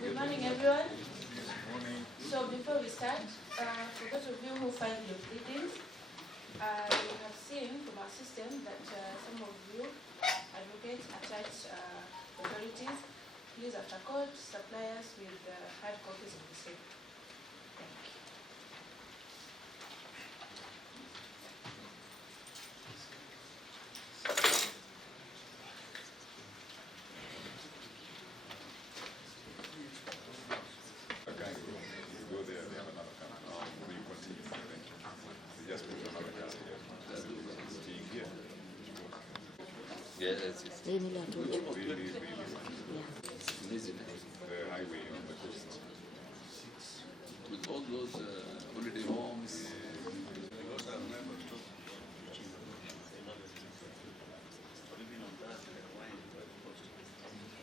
Good morning, everyone. So before we start, for those of you who filed your pleadings, we have seen from our system that some of you advocates attach authorities. Please, after court, supply us with hard copies of the same. Thank you. Yeah, it's Really, the highway on the coast. With all those holiday homes.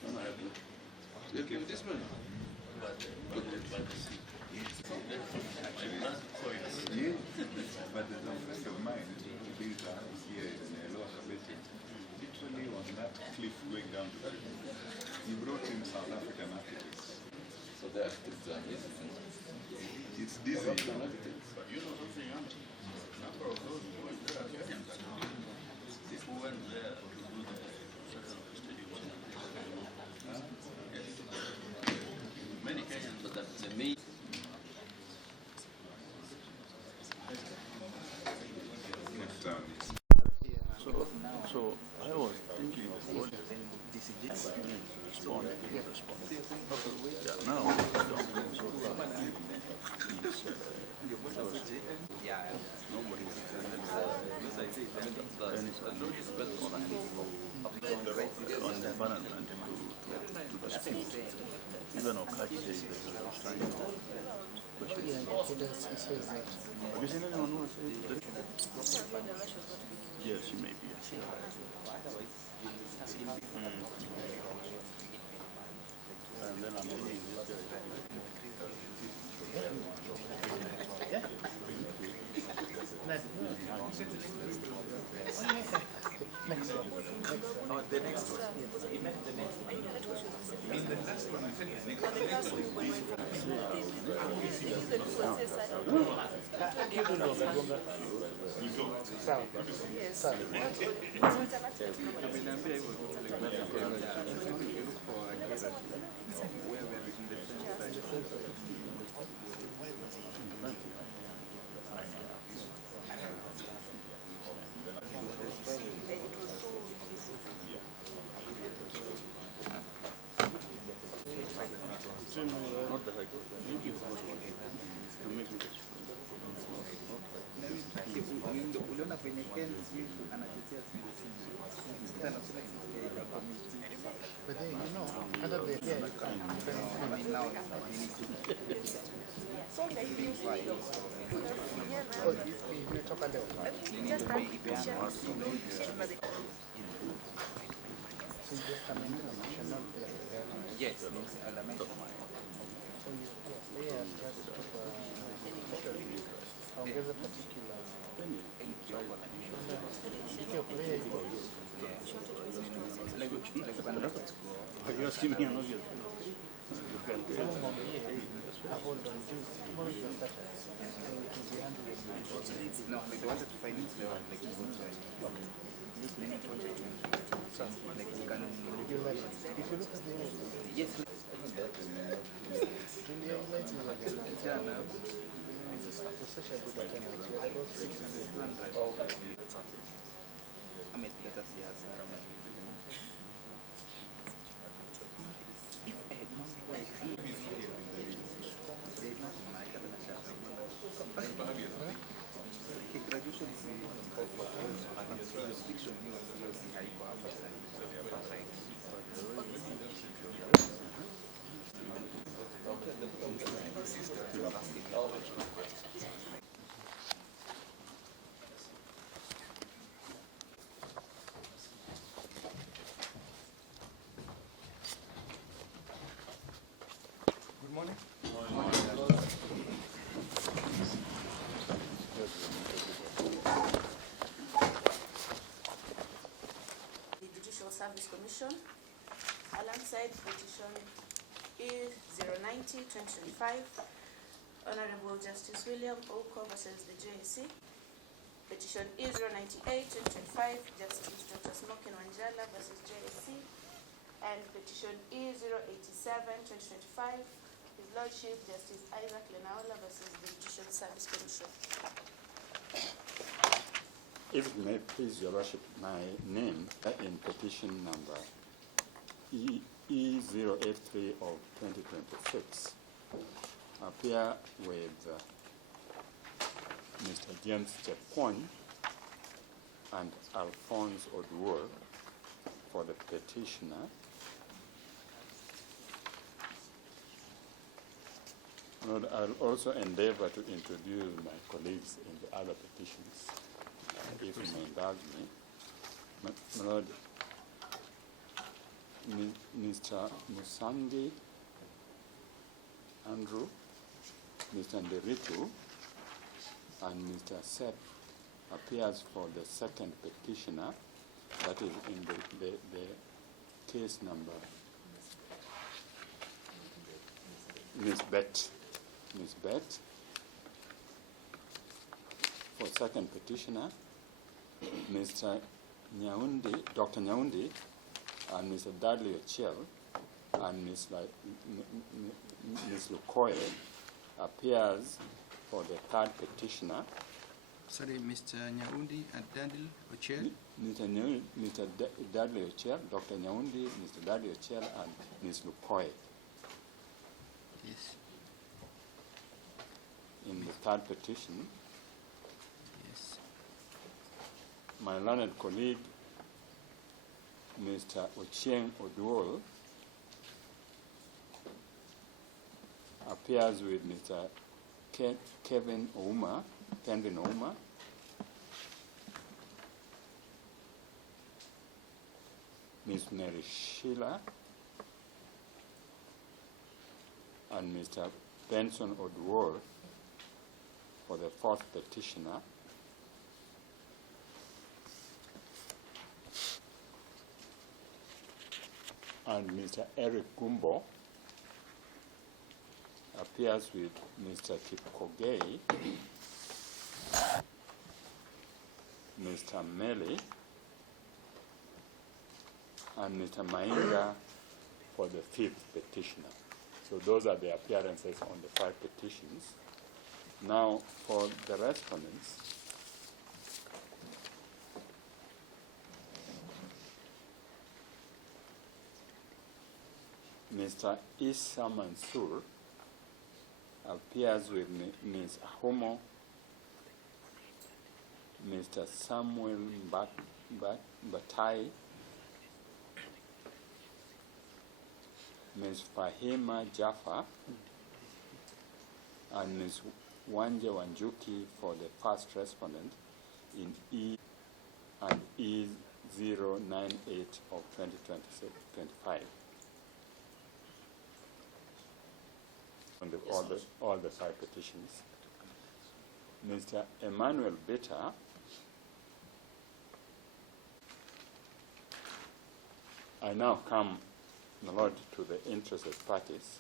No, I have not. You have given this one? Yeah, but there's a friend of mine who built a house here in Lower Petition. Literally on that cliff going down to the river. He brought in South African architects. So the architects are easy. It's dizzy. But you know something, a number of those who went there are Kenyans. Who went there to do the stadium. Yes. Many Kenyans, but that's the main. So I was thinking of what respond. Yeah, now nobody on the empanelment to dispute. Even Okachi says there's trying to have you seen anyone who says yes, you may be. And then I'm reading this Oh, the next one. He meant the next one. In the last one, I think the next one. not the high court. Uliona kwenye Kenzi anatetea but then you know under the now you talk about yes, ongeza particulars. Are you asking me another? No, they wanted to find it like if you look at the yes, such a good Service Commission, alongside Petition E090-2025, Honorable Justice William Oko versus the JSC. Petition E098-2025, Justice Dr. Smokin Wanjala versus JSC. And petition E087-2025, His Lordship Justice Isaac Lenaola versus the Judicial Service Commission. If it may please your worship, my name in petition number E083 of 2026 appear with Mr. James Chepon and Alphonse Oduor for the petitioner. Lord, I'll also endeavor to introduce my colleagues in the other petitions, if you may indulge me. My Lord, Mr. Musangi Andrew, Mr. Nderitu, and Mr. Sepp appears for the second petitioner, that is in the case number. Ms. Bet, for second petitioner, Mr. Nyaundi, Dr. Nyaundi, and Mr. Dudley Ochiel, and Ms. Lukoye appears for the third petitioner. Sorry, Mr. Nyaundi and Daniel Ochiel. Mr. Dudley Ochiel, Dr. Nyaundi, Mr. Dudley Ochiel, and Ms. Lukoye. Yes. In the third petition, Yes. my learned colleague, Mr. Ochieng Oduol, appears with Mr. Kevin Ouma, Ms. Mary Sheila, and Mr. Benson Oduor for the fourth petitioner. And Mr. Eric Gumbo appears with Mr. Kipkogei, Mr. Meli, and Mr. Mainga for the fifth petitioner. So those are the appearances on the five petitions. Now for the respondents, Mr. Issa Mansour appears with Ms. Ahomo, Mr. Samuel Batai, Ms. Fahima Jaffa, and Ms. Wanje Wanjuki for the first respondent in E098 of 2025. On all the five petitions. Mr. Emmanuel Bitter I now come, my Lord, to the interested parties.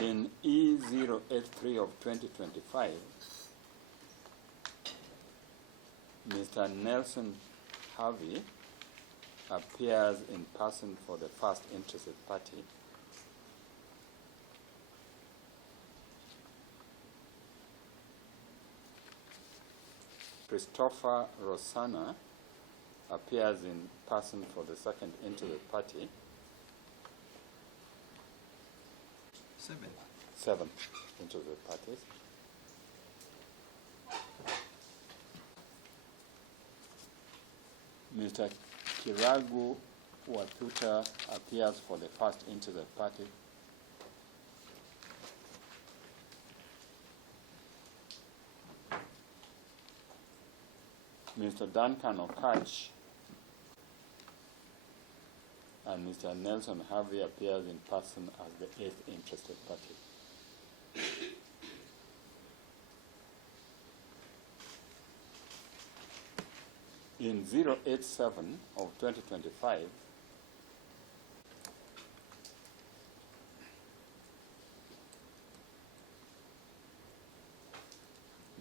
In E083 of 2025, Mr. Nelson Harvey appears in person for the first interested party. Christopher Rosanna appears in person for the second interested party. Seven interested parties. Mr. Kiragu Watuta appears for the first interested party. Mr. Duncan Okach and Mr. Nelson Harvey appears in person as the eighth interested party. in 087 of 2025,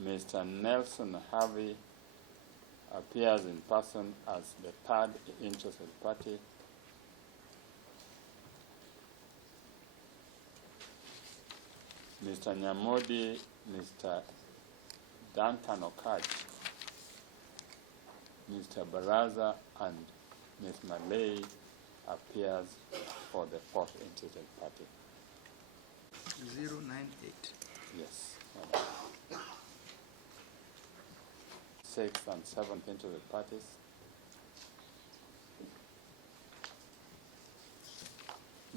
Mr. Nelson Harvey appears in person as the third interested party. Mr. Nyamodi, Mr. Dantan Okaj, Mr. Baraza, and Ms. Malay appears for the fourth interested party. 098. Yes. 6th and 7th interested parties.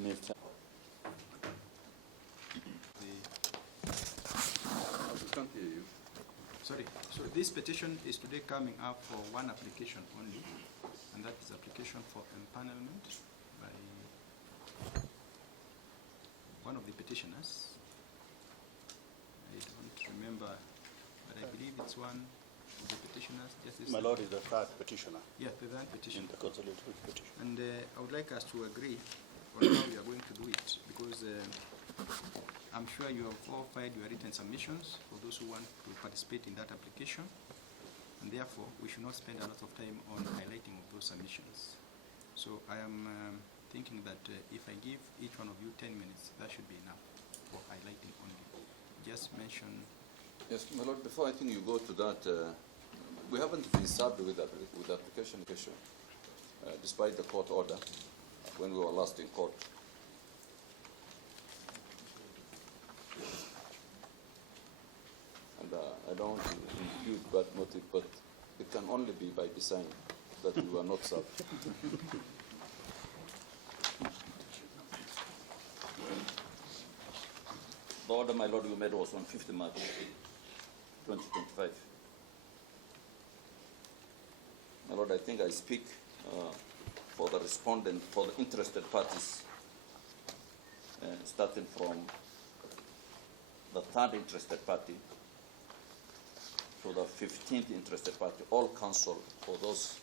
Mr. I can't hear you. Sorry. So this petition is today coming up for one application only, and that is application for empanelment by one of the petitioners. I don't remember, but I believe it's one of the petitioners. Justice My Lord is the third petitioner Yeah, the third petition. in the consolidatory petition. And I would like us to agree on how we are going to do it, because I'm sure you have all filed your written submissions for those who want to participate in that application, and therefore we should not spend a lot of time on highlighting of those submissions. So I am thinking that if I give each one of you 10 minutes, that should be enough for highlighting only. Just mention. Yes, my Lord, before I think you go to that, we haven't been served with the application, despite the court order when we were last in court. And I don't want to impute bad motive, but it can only be by design that we were not served. The order, my Lord, you made was on 5th March 2025. My Lord, I think I speak for the respondent, for the interested parties, starting from the third interested party to the 15th interested party. All counsel for those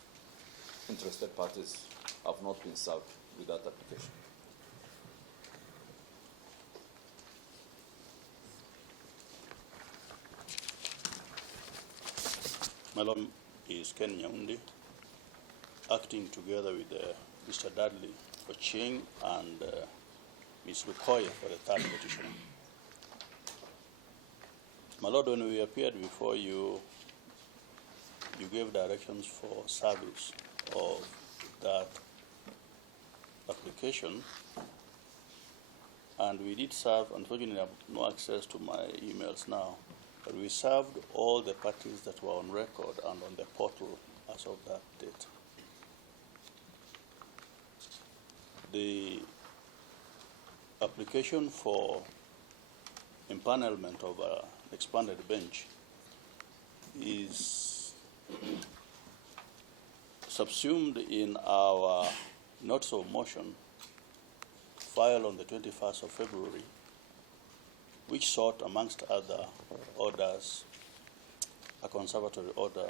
interested parties have not been served with that application. My Lord is Ken Nyaundi, acting together with Mr. Dudley for Ching and Ms. Lukoya for the third petitioner. My Lord, when we appeared before you, you gave directions for service of that application, and we did serve. Unfortunately, I have no access to my emails now, but we served all the parties that were on record and on the portal as of that date. The application for empanelment of an expanded bench is subsumed in our notice of motion filed on the 21st of February, which sought, amongst other orders, a conservatory order,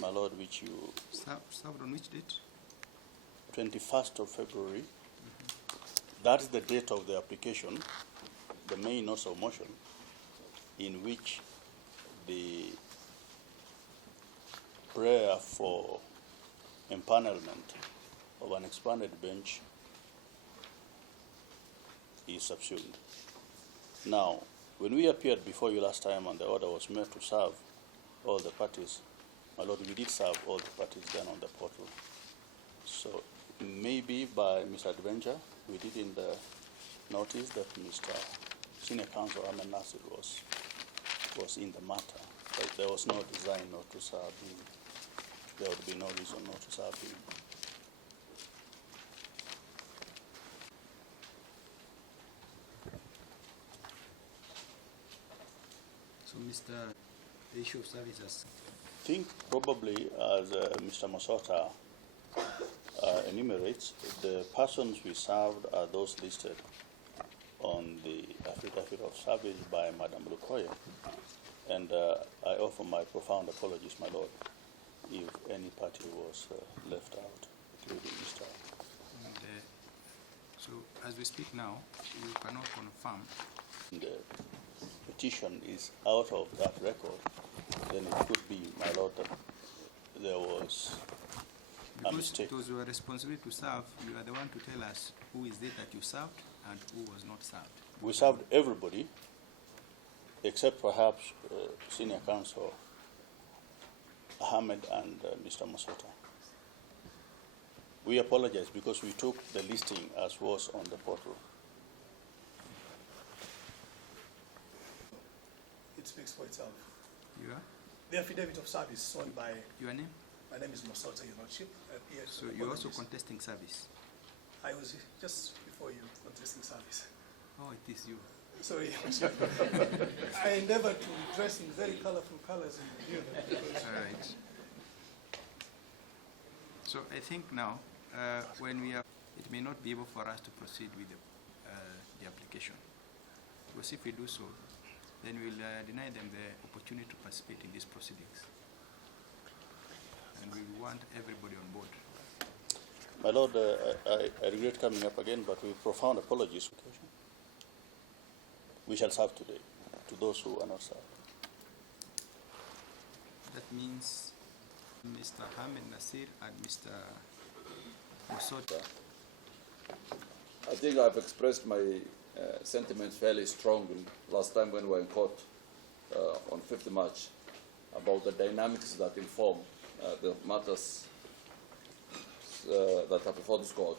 my Lord, which you... Served on which date? 21st of February. That's the date of the application, the main notice of motion, in which the prayer for empanelment of an expanded bench is subsumed. Now, when we appeared before you last time and the order was made to serve all the parties, my Lord, we did serve all the parties then on the portal. So maybe by misadventure, we did in the notice that Mr. Senior Counsel Ahmed Nasir was in the matter, but there was no design not to serve him. There would be no reason not to serve him. So, the issue of services. I think probably as Mr. Masota enumerates, the persons we served are those listed on the affidavit of service by Madam Lukoya. And I offer my profound apologies, my Lord. if any party was left out, including Mr. And, so as we speak now, we cannot confirm. The petition is out of that record, then it could be, my lord, that there was a Because mistake. it was your responsibility to serve, you are the one to tell us who is it that you served and who was not served. We served everybody, except perhaps Senior Counsel Ahmed and Mr. Masota. We apologize because we took the listing as was on the portal. It speaks for itself. You are? The affidavit of service signed by, Your name? my name is Masota, Your Lordship. Yes, So you're also apologies. contesting service? I was just before you contesting service. Oh, it is you. Sorry, Your Lordship. I endeavor to dress in very colorful colors in the All right. So I think now, when we are, it may not be able for us to proceed with the application. Because if we do so, then we'll deny them the opportunity to participate in these proceedings. And we want everybody on board. My lord, I regret coming up again, but with profound apologies. We shall serve today to those who are not served. That means Mr. Ahmed Nasir and Mr. Musota. I think I've expressed my sentiments fairly strongly last time when we were in court on 5th March about the dynamics that inform the matters that are before this court.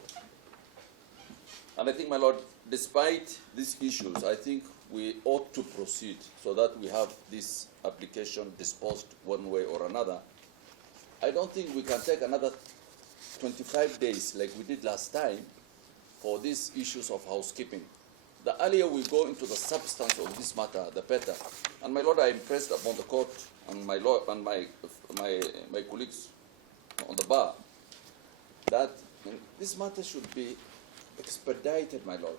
And I think, my lord, despite these issues, I think we ought to proceed so that we have this application disposed one way or another. I don't think we can take another 25 days like we did last time for these issues of housekeeping. The earlier we go into the substance of this matter, the better. And my lord, I impressed upon the court and my lord and my colleagues on the bar that this matter should be expedited, my lord.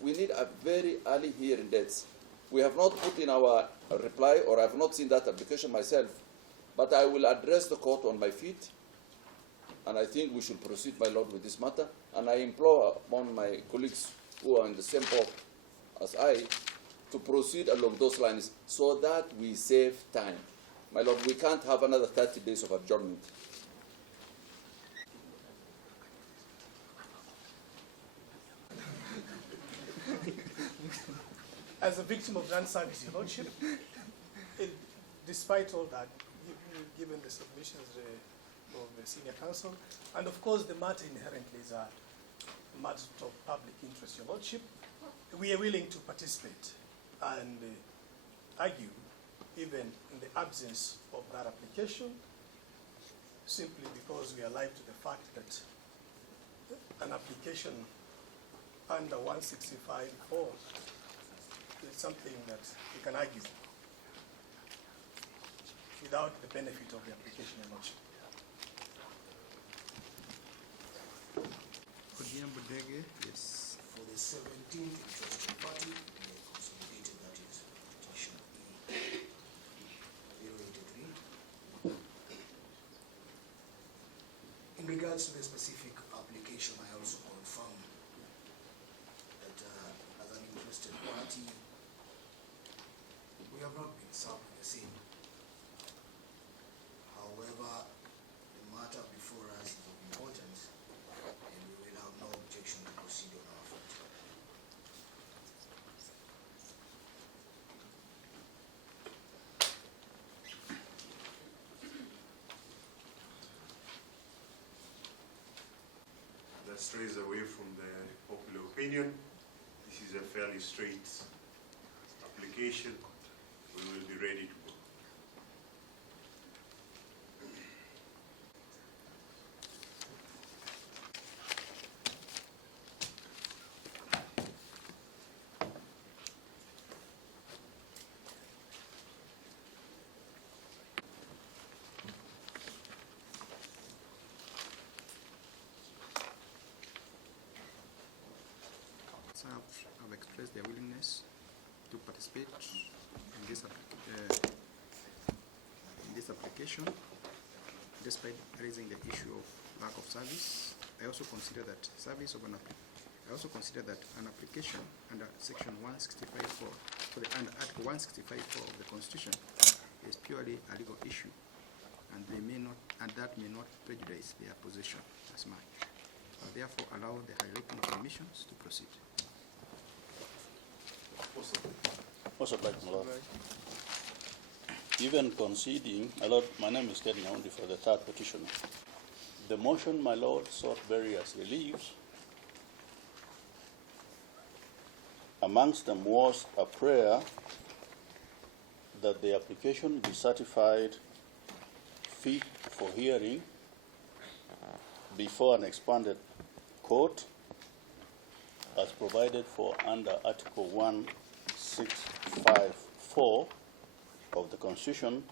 We need a very early hearing dates. We have not put in our reply, or I have not seen that application myself, but I will address the court on my feet, and I think we should proceed, my lord, with this matter. And I implore upon my colleagues who are in the same boat as I to proceed along those lines so that we save time. My lord, we can't have another 30 days of adjournment. As a victim of land service, Your Lordship, despite all that, given the submissions of the senior counsel, and of course the matter inherently is a matter of public interest, Your Lordship, we are willing to participate and argue, even in the absence of that application, simply because we are alive to the fact that an application under 165(4) is something that we can argue without the benefit of the application, Your Lordship. Yes. For the 17th interested party, the consolidated, that is petition E083. In regards to the specific application, I also confirm that as an interested party, we have not been served with the same. However, the matter before us is of importance, and we will have no objection to proceed on our front. That strays away from the popular opinion. This is a fairly straight application. We will be ready to go. Have expressed their willingness to participate in this application. despite raising the issue of lack of service, I also consider that an application under Section 165(4), under Article 165(4) of the Constitution is purely a legal issue, and that may not prejudice their position as much. I therefore allow the high-ranking commissions to proceed. What's up, my Lord? Even conceding, my Lord, my name is Ken Nyaundi for the third petition. The motion, my Lord, sought various reliefs. Amongst them was a prayer that the application be certified fit for hearing before an expanded court as provided for under Article 165(4) of the Constitution,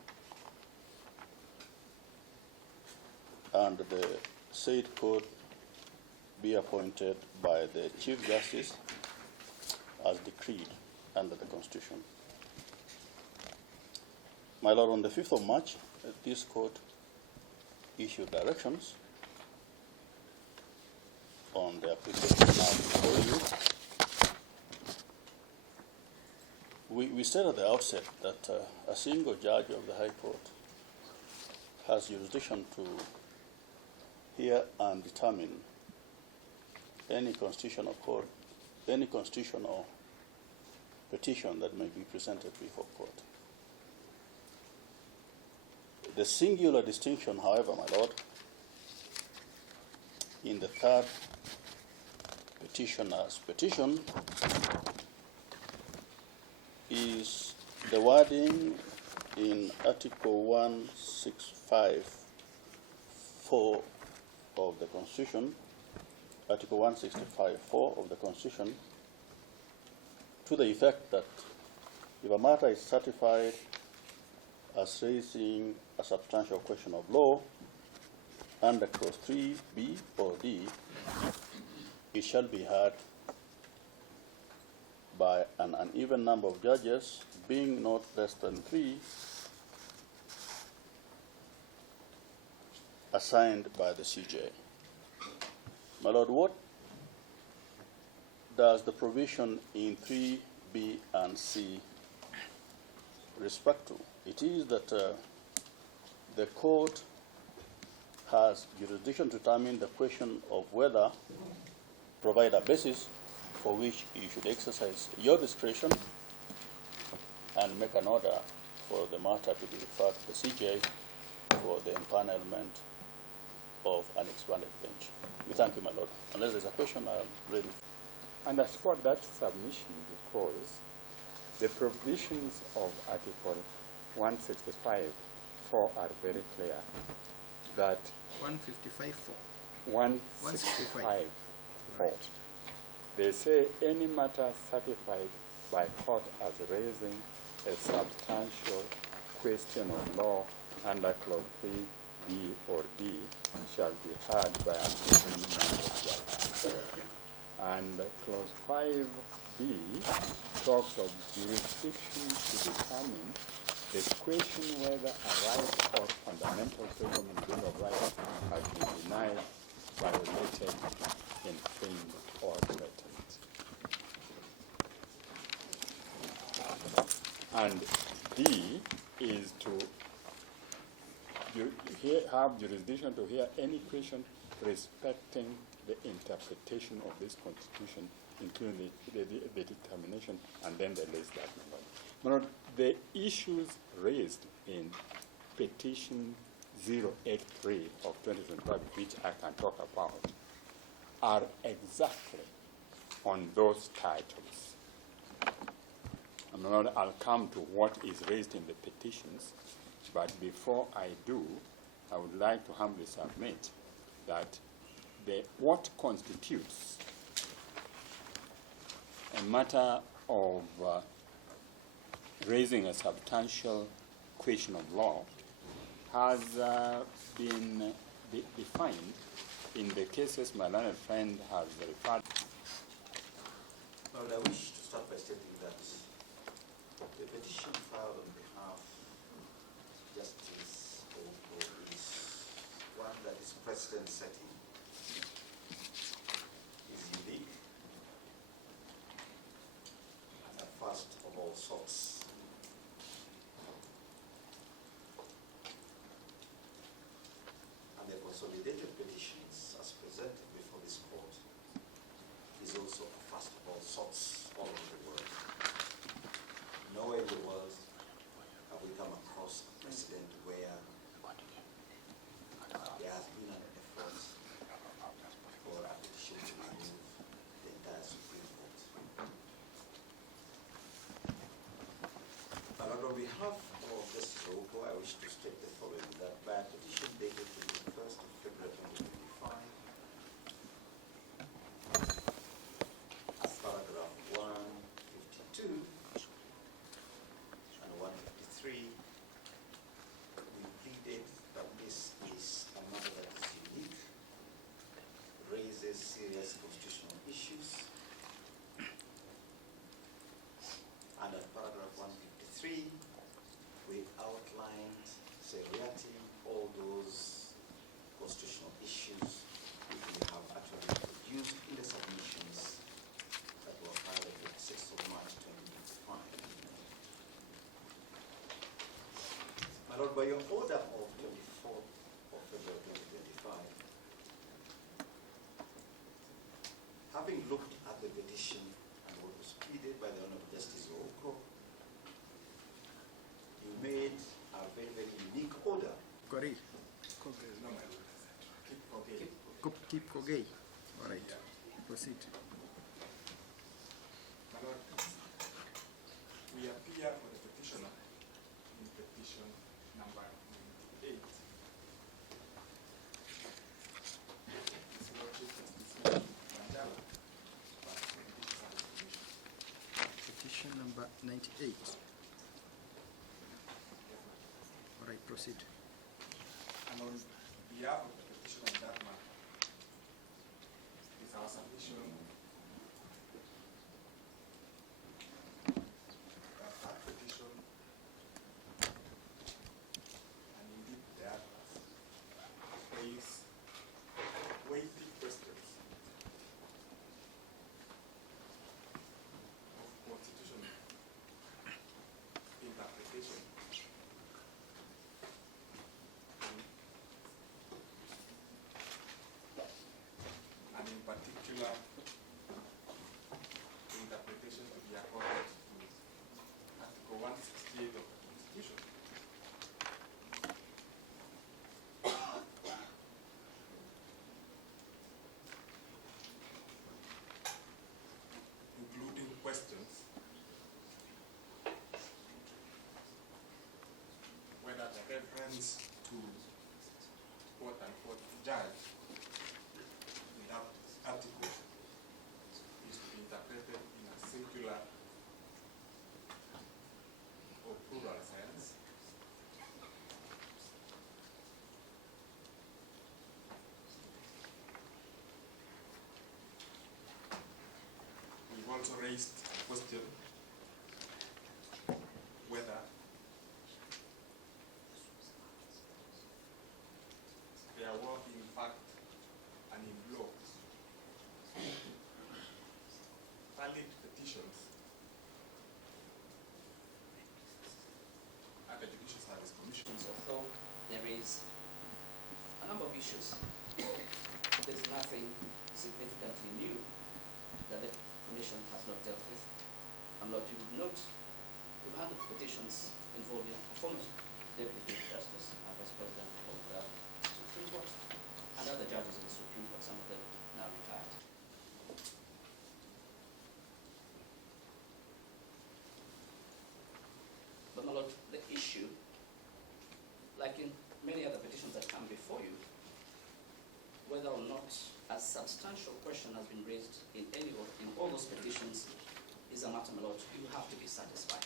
and the said court be appointed by the Chief Justice as decreed under the Constitution. My Lord, on the 5th of March, this court issued directions on the application now before you. We said at the outset that a single judge of the High Court has jurisdiction to hear and determine any constitutional petition that may be presented before court. The singular distinction, however, my Lord, in the third petitioner's petition is the wording in Article 165(4) of the Constitution, Article 165(4) of the Constitution, to the effect that if a matter is certified as raising a substantial question of law under Clause 3B or D, it shall be heard by an uneven number of judges, being not less than 3, assigned by the CJ. My Lord, what does the provision in 3B and C respect to? It is that the court has jurisdiction to determine the question of whether provide a basis for which you should exercise your discretion and make an order for the matter to be referred to the CJ for the empanelment of an expanded bench. We thank you, my Lord. Unless there's a question, I am ready. And I support that submission because the provisions of Article 165(4) are very clear that 155(4). 165(4). They say any matter certified by court as raising a substantial question of law under Clause 3B or D shall be heard by an uneven number of judges. And Clause 5B talks of jurisdiction to determine the question whether a right or fundamental freedom and bill of rights has been denied, violated, infringed, or threatened. And D is to have jurisdiction to hear any question respecting the interpretation of this Constitution, including the determination, and then the list that number. The issues raised in Petition 083 of 2025, which I can talk about, are exactly on those titles. I'll come to what is raised in the petitions, but before I do, I would like to humbly submit that what constitutes a matter of raising a substantial question of law has been defined in the cases my learned friend has referred. Well, I wish to start by stating that the petition filed on behalf of Justice wish to state the following, that by a petition dated 21st of February 2025, as paragraph 152 and 153, we pleaded that this is a matter that is unique, raises serious constitutional issues, and at paragraph 153, we outlined seriatim all those constitutional issues which we have actually produced in the submissions that were filed on the 6th of March 2025. My Lord, by your order of 24th of February 2025, having looked at the petition and what was pleaded by the Honorable Justice Oko, you made a very, very unique order. Correct. Keep Kogei. All right. Proceed. My Lord, we appear for the petitioner in petition number 8. His Lordship Justice Mandela, Petition number 98. All right, proceed. and on behalf of the petitioner in that matter, is our submission that that petition and indeed the others raise weighty questions of constitutional interpretation and in particular the interpretation to be accorded to Article 168 of the Constitution. Including questions whether the reference to quote unquote judge in that article is to be interpreted in a singular or plural sense. We've also raised the question whether there were in fact and in law valid petitions at the Judicial Service Commission. Although there is a number of issues, there's nothing significantly new that the Commission has not dealt with. And Lord, you would note, we've had petitions involving a former Deputy Chief Justice and Vice President of the Supreme Court and other judges of the Supreme Court, some of them now retired. But my Lord, the issue, like in many other petitions that come before you, whether or not a substantial question has been raised in any or in all those petitions is a matter, my Lord, you have to be satisfied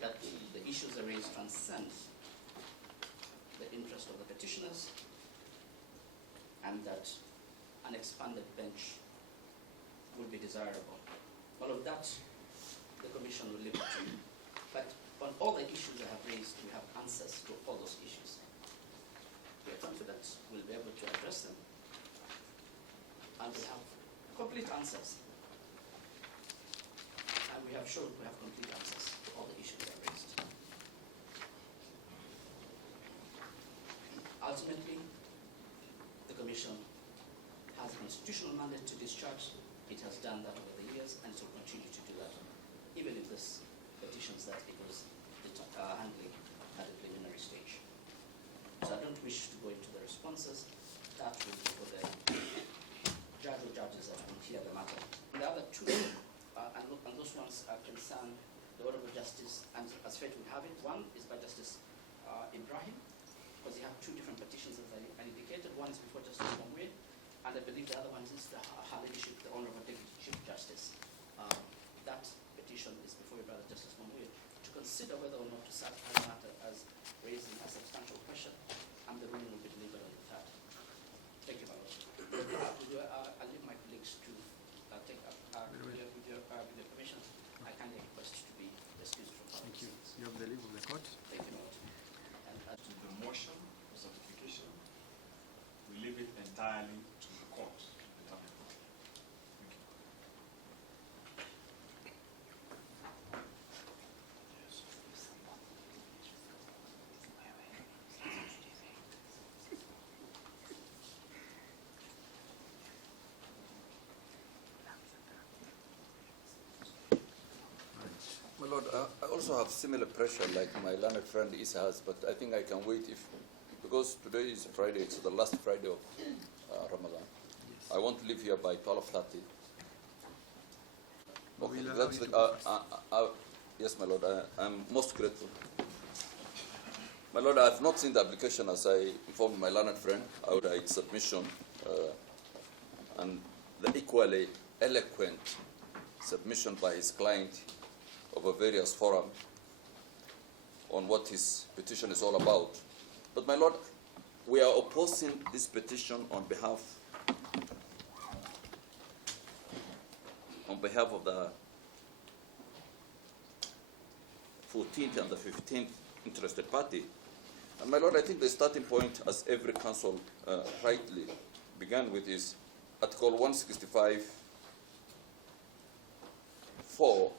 that the issues are raised transcend the interest of the petitioners and that an expanded bench would be desirable. All of that, the Commission will leave it to you. But on all the issues I have raised, we have answers to all those issues. We are confident we'll be able to address them and we have complete answers. And we have shown we have complete answers to all the issues I raised. Ultimately, the Commission has a constitutional mandate to discharge. It has done that over the years and it will continue to do that, even if this petitions that it was handling at the preliminary stage. So I don't wish to go into the responses. That will be for the judge or judges that will hear the matter. And the other two, and those ones are concerned the Honorable Justice, and as fate would have it, one is by Justice Ibrahim, because you have two different petitions as I indicated. One is before Justice Koome, and I believe the other one is Her Ladyship, the Honorable Deputy Chief Justice. That petition is before your brother Justice Koome to consider whether or not to certify the matter as raising a substantial question, and the ruling will be delivered on the third. Thank you, my lord. I'll leave my colleagues to take up with your permission. I kindly request to be excused from our Thank you. You have the leave of the court. Thank you, my lord. To the motion for certification, we leave it entirely to the court to determine. Thank you. My lord, I also have similar pressure like my learned friend Isa has, but I think I can wait because today is Friday, it's the last Friday of Ramadan. Yes. I want to leave here by 12:30. But Okay, we'll allow that's you the, to yes, my lord, I'm most grateful. My lord, I have not seen the application as I informed my learned friend. I would its submission and the equally eloquent submission by his client over various forum on what his petition is all about. But my lord, we are opposing this petition on behalf of the 14th and the 15th interested party. And my lord, I think the starting point, as every council rightly began with, is Article 165(4).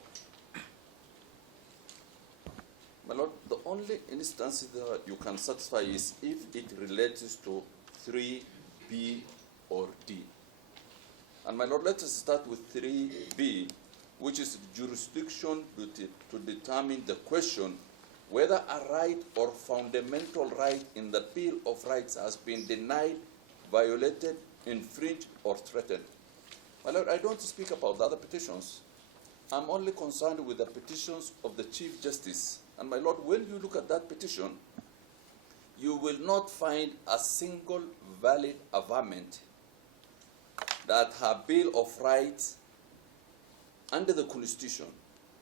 My lord, the only instance that you can satisfy is if it relates to 3B or D. And my lord, let us start with 3B, which is jurisdiction to determine the question whether a right or fundamental right in the Bill of Rights has been denied, violated, infringed, or threatened. My lord, I don't speak about the other petitions. I'm only concerned with the petitions of the Chief Justice. And my lord, when you look at that petition, you will not find a single valid averment that her Bill of Rights under the Constitution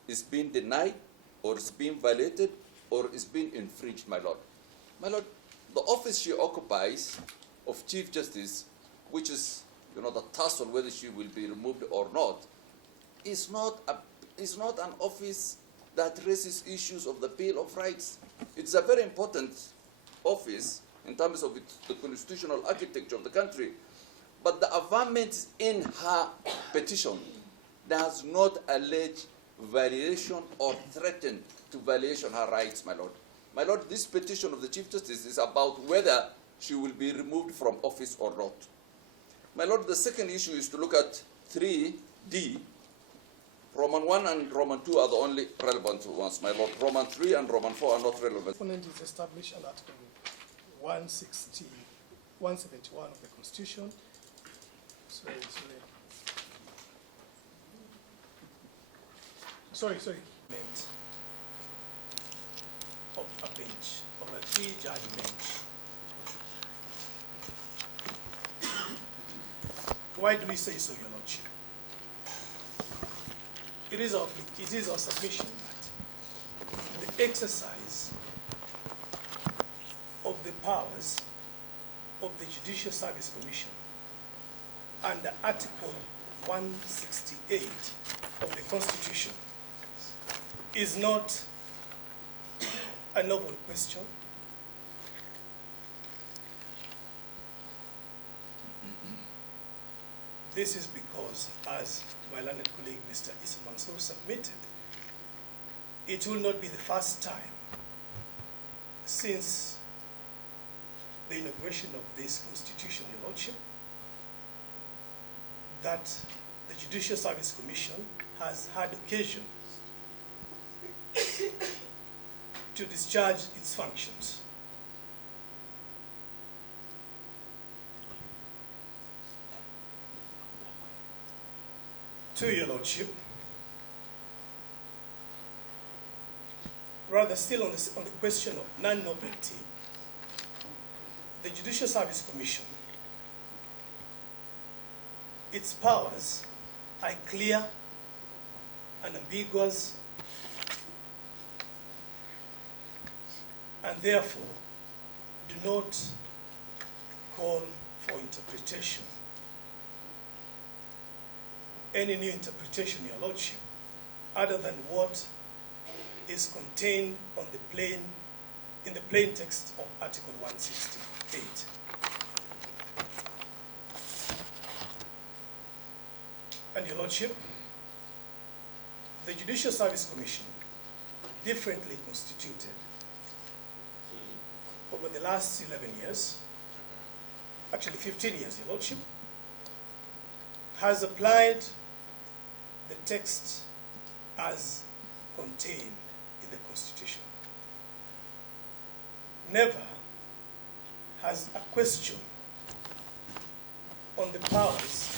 is being denied or is being violated or is being infringed, my lord. My lord, the office she occupies of Chief Justice, which is, the tussle whether she will be removed or not, is not an office that raises issues of the Bill of Rights. It's a very important office in terms of the constitutional architecture of the country. But the averment in her petition does not allege violation or threaten to violation her rights, my lord. My lord, this petition of the Chief Justice is about whether she will be removed from office or not. My lord, the second issue is to look at 3D. Roman 1 and Roman 2 are the only relevant ones, my lord. Roman 3 and Roman 4 are not relevant. Respondent is established under Article 171 of the Constitution. Sorry. Of a bench, of a three-judge bench. Why do we say so, Your Lordship? It is our submission that the exercise of the powers of the Judicial Service Commission under Article 168 of the Constitution is not a novel question. This is because, as my learned colleague Mr. Issa Mansour submitted, it will not be the first time since the inauguration of this Constitution, Your Lordship, that the Judicial Service Commission has had occasion to discharge its functions. To Your Lordship, rather still on the question of non-novelty, the Judicial Service Commission, its powers are clear and ambiguous, and therefore do not call for interpretation. Any new interpretation, Your Lordship, other than what is contained on in the plain text of Article 168. And Your Lordship, the Judicial Service Commission, differently constituted over the last 11 years, actually 15 years, Your Lordship, has applied the text as contained in the Constitution. Never has a question on the powers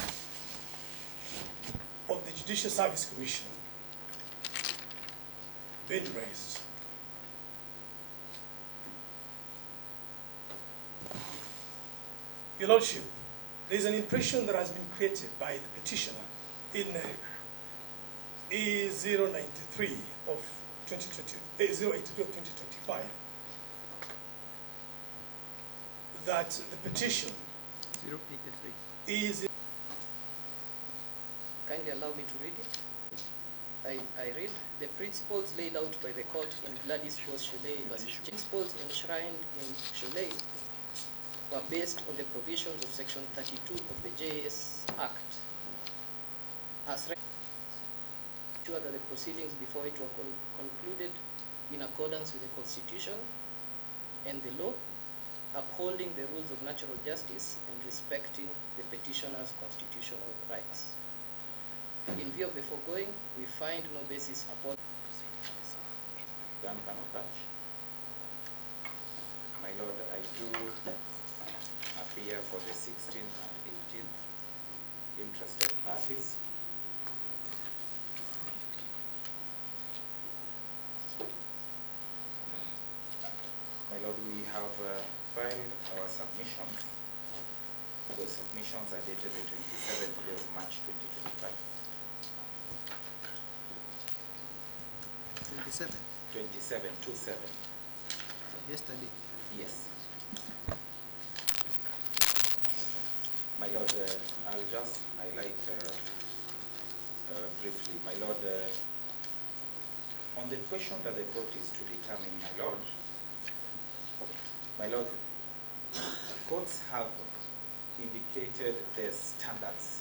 of the Judicial Service Commission been raised. Your Lordship, there is an impression that has been created by the petitioner in E093 of 082 of 2025 that the petition 083 is. Kindly allow me to read it. I read the principles laid out by the court in Gladys vs. Cholet versus principles enshrined in Cholet were based on the provisions of Section 32 of the JS Act, as sure that the proceedings before it were concluded in accordance with the Constitution and the law, upholding the rules of natural justice and respecting the petitioner's constitutional rights. In view of the foregoing, we find no basis upon My Lord, I do appear for the 16th and 18th interested parties. My Lord, we have filed our submissions. The submissions are dated the 27th day of March 2025. 27. 27. Yesterday. Yes. My Lord, I'll just highlight briefly. My Lord, on the question that the court is to determine, my Lord, courts have indicated the standards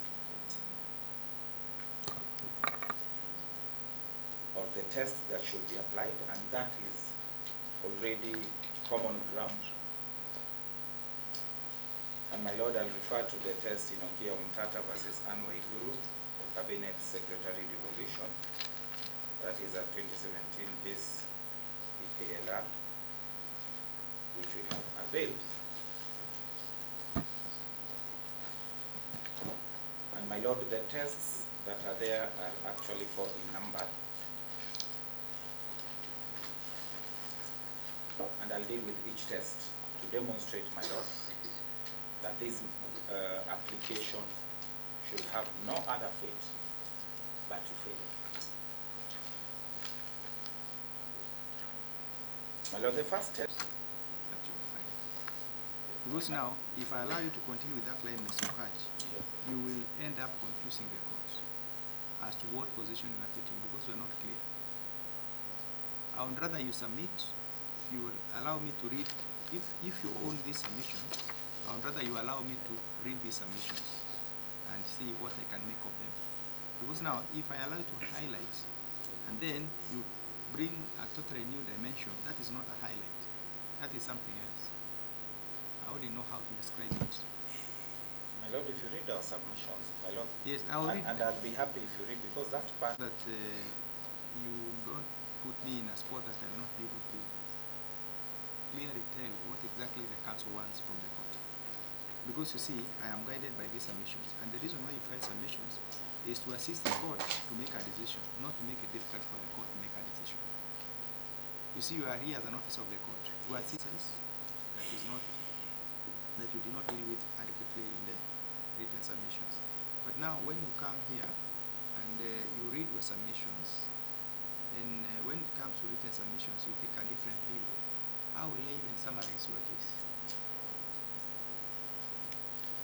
of the test that should be applied, and that is already common ground. And my Lord, I'll refer to the test in Okia Umtata versus Anne Waiguru, Cabinet Secretary Devolution, that is a 2017 bis EKLR, which we have availed. And my Lord, the tests that are there are actually 4 in number. And I'll deal with each test to demonstrate, my Lord, that this application should have no other fate but to fail. My Lord, the first test. Because now, if I allow you to continue with that line, Mr. Kaj, you will end up confusing the court as to what position you are taking, because you are not clear. I would rather you submit, you will allow me to read, if you own these submissions, I would rather you allow me to read these submissions and see what I can make of them. Because now, if I allow you to highlight, and then you bring a totally new dimension, that is not a highlight. That is something else. I already know how to describe it. My Lord, if you read our submissions, my Lord, yes, I will read. And I'll be happy if you read, because that part that you don't put me in a spot that I will not be able to clearly tell what exactly the council wants from the court. Because you see, I am guided by these submissions, and the reason why you file submissions is to assist the court to make a decision, not to make it difficult for the court to make a decision. You You see, you are here as an officer of the court to assist us that you did not deal with adequately in the written submissions. But now, when you come here and you read your submissions, and when it comes to written submissions, you take a different view. How will I even summarize your case?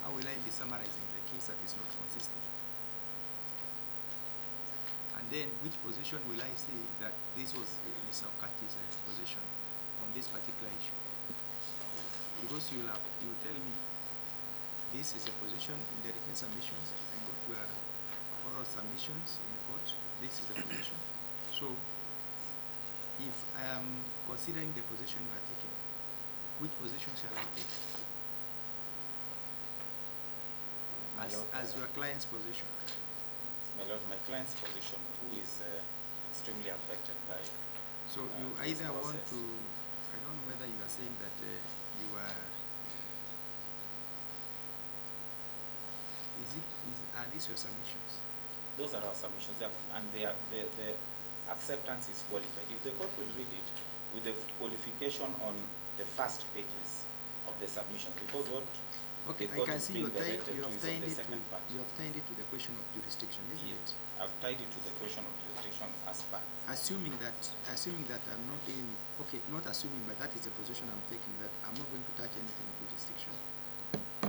How will I be summarizing the case that is not consistent? And then, which position will I say that this was Mr. Okati's position on this particular issue? Because you will tell me this is a position in the written submissions, and what were oral submissions in court, this is the position. So, if I am considering the position you are taking, which position shall I take? As your client's position. My lord, my client's position, who is extremely affected by. So you either want to, I don't know whether you are saying that you are, are these your submissions? Those are our submissions, and the acceptance is qualified. If the court will read it with the qualification on the first pages of the submission, because what okay, I can see you have tied it to the question of jurisdiction, isn't it? I've tied it to the question of jurisdiction as per. Assuming that I'm not dealing with, okay, not assuming, but that is the position I'm taking, that I'm not going to touch anything with jurisdiction.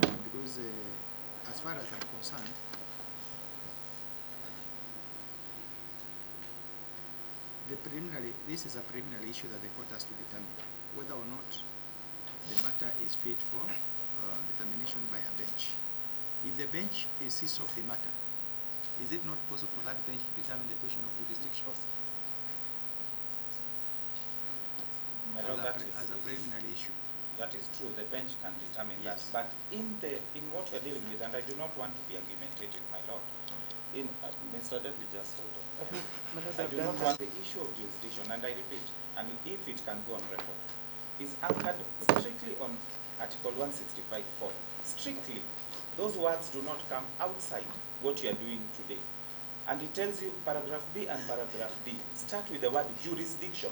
Because as far as I'm concerned, this is a preliminary issue that the court has to determine whether or not the matter is fit for determination by a bench. If the bench insists of the matter, is it not possible for that bench to determine the question of jurisdiction? As a preliminary issue. That is true. The bench can determine yes. that. But in what we're dealing with, and I do not want to be argumentative, my lord. Mr. Deputy, just hold on. I do not want the issue of jurisdiction, and I repeat, and if it can go on record, is anchored strictly on Article 165(4). Strictly. Those words do not come outside what you are doing today. And it tells you, paragraph B and paragraph D, start with the word jurisdiction,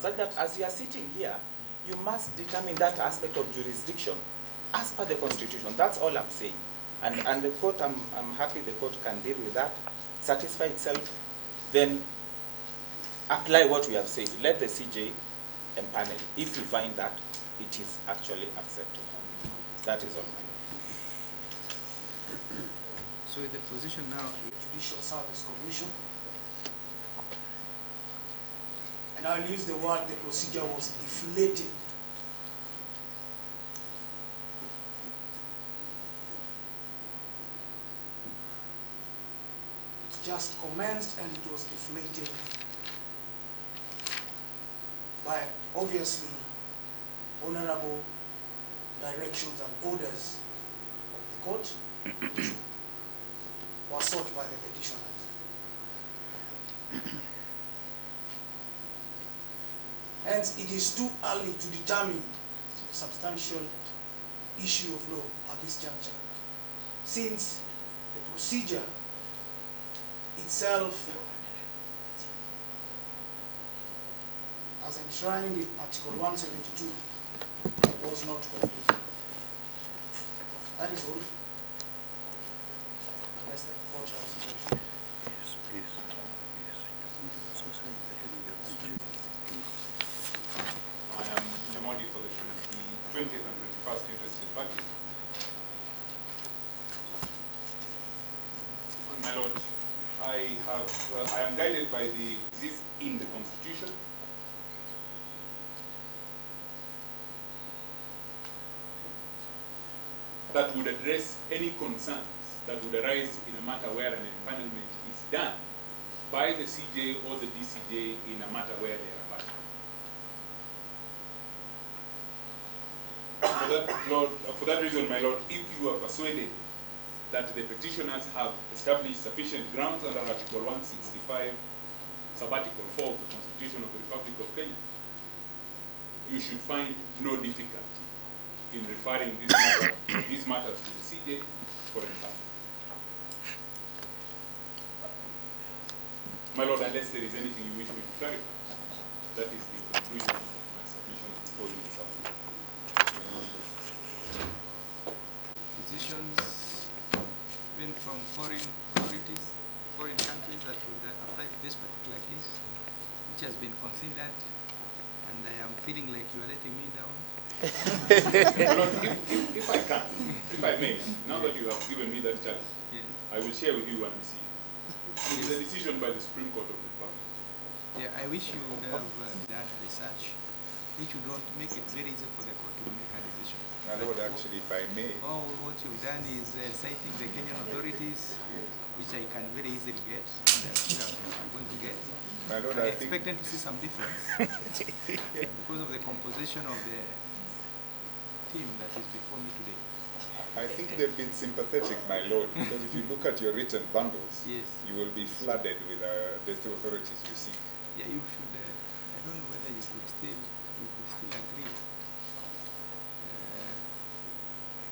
such that as you are sitting here, you must determine that aspect of jurisdiction as per the Constitution. That's all I'm saying. And the court, I'm happy the court can deal with that, satisfy itself, then apply what we have said. Let the CJ empanel if you find that it is actually acceptable. That is all. So the position now is Judicial Service Commission. And I'll use the word the procedure was deflated. It just commenced and it was deflated by obviously honorable directions and orders of the court were sought by the petitioners. Hence, it is too early to determine the substantial issue of law at this juncture, since the procedure itself, as enshrined in Article 172, was not complete. That is all. Unless the court has suggestions. Yes, please. I am Namodi for the 20th and 21st interested parties. My Lord, I am guided by the this in the Constitution. That would address any concerns that would arise in a matter where an empanelment is done by the CJ or the DCJ in a matter where they are part. For that reason, my Lord, if you are persuaded that the petitioners have established sufficient grounds under Article 165, Sub-Article 4 of the Constitution of the Republic of Kenya, you should find no difficulty in referring these matters to the CJ for empanelment. My Lord, unless there is anything you wish me to clarify, that is the conclusion of my submission before you this afternoon. Petitions even from foreign authorities, foreign countries that would apply to this particular case, which has been considered, and I am feeling like you are letting me down. If I can, if I may, now that you have given me that challenge, I will share with you what we see. It is a decision by the Supreme Court of the Republic. Yeah, I wish you would have done research. It would not make it very easy for the court to make a decision. My Lord, actually, if I may. Oh, what you've done is citing the Kenyan authorities, which I can very easily get, and I'm going to get. My Lord, I'm I think expecting to see some difference because of the composition of the team that is before me today. I think they've been sympathetic, my Lord, because if you look at your written bundles, yes, you will be flooded with the authorities you seek. Yeah, you should. I don't know whether you could still agree.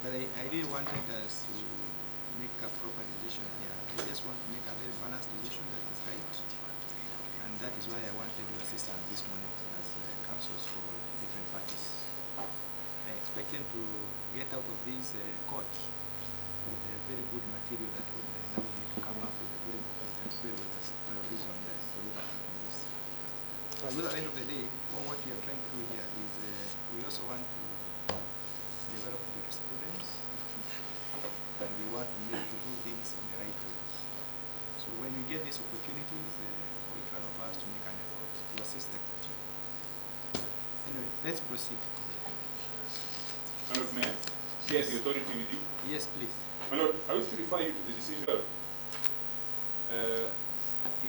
But I really wanted us to make a proper decision here. I just want to make a very balanced decision that is right, and that is why I wanted your assistance this morning as counsels for different parties. I expect them to get out of this court with a very good material that will enable me to come up with a very good reason on this. Because at the end of the day, what we are trying to do here is we also want to develop jurisprudence, and we want to make to do things in the right way. So when we get these opportunities for each one of us to make an effort to assist the court. Anyway, let's proceed. My Lord, may I share the authority with you? Yes, please. My Lord, I wish to refer you to the decision.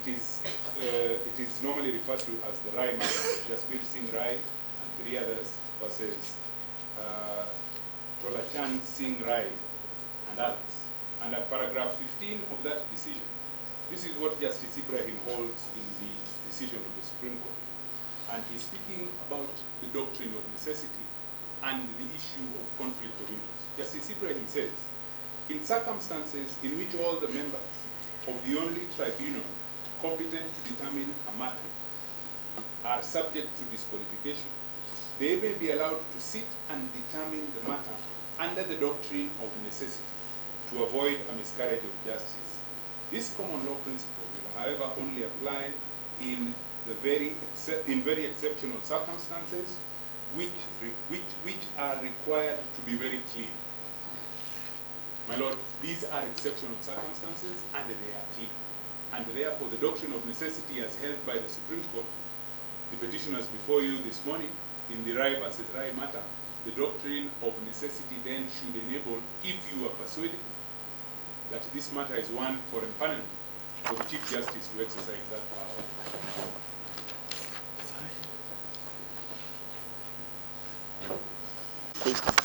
It is normally referred to as the Rai matter, Jasbir Singh Rai and 3 others versus Cholachan Singh Rai and others. And at paragraph 15 of that decision, this is what Justice Ibrahim holds in the decision of the Supreme Court. And he's speaking about the doctrine of necessity and the issue of conflict of interest. Justice Ibrahim says, in circumstances in which all the members of the only tribunal competent to determine a matter are subject to disqualification, they may be allowed to sit and determine the matter under the doctrine of necessity to avoid a miscarriage of justice. This common law principle will, however, only apply in very exceptional circumstances which are required to be very clear. My Lord, these are exceptional circumstances and they are clear. And therefore the doctrine of necessity as held by the Supreme Court, the petitioners before you this morning in the Rai versus Rai matter, the doctrine of necessity then should enable, if you are persuaded that this matter is one for empanelment, for the Chief Justice to exercise that power.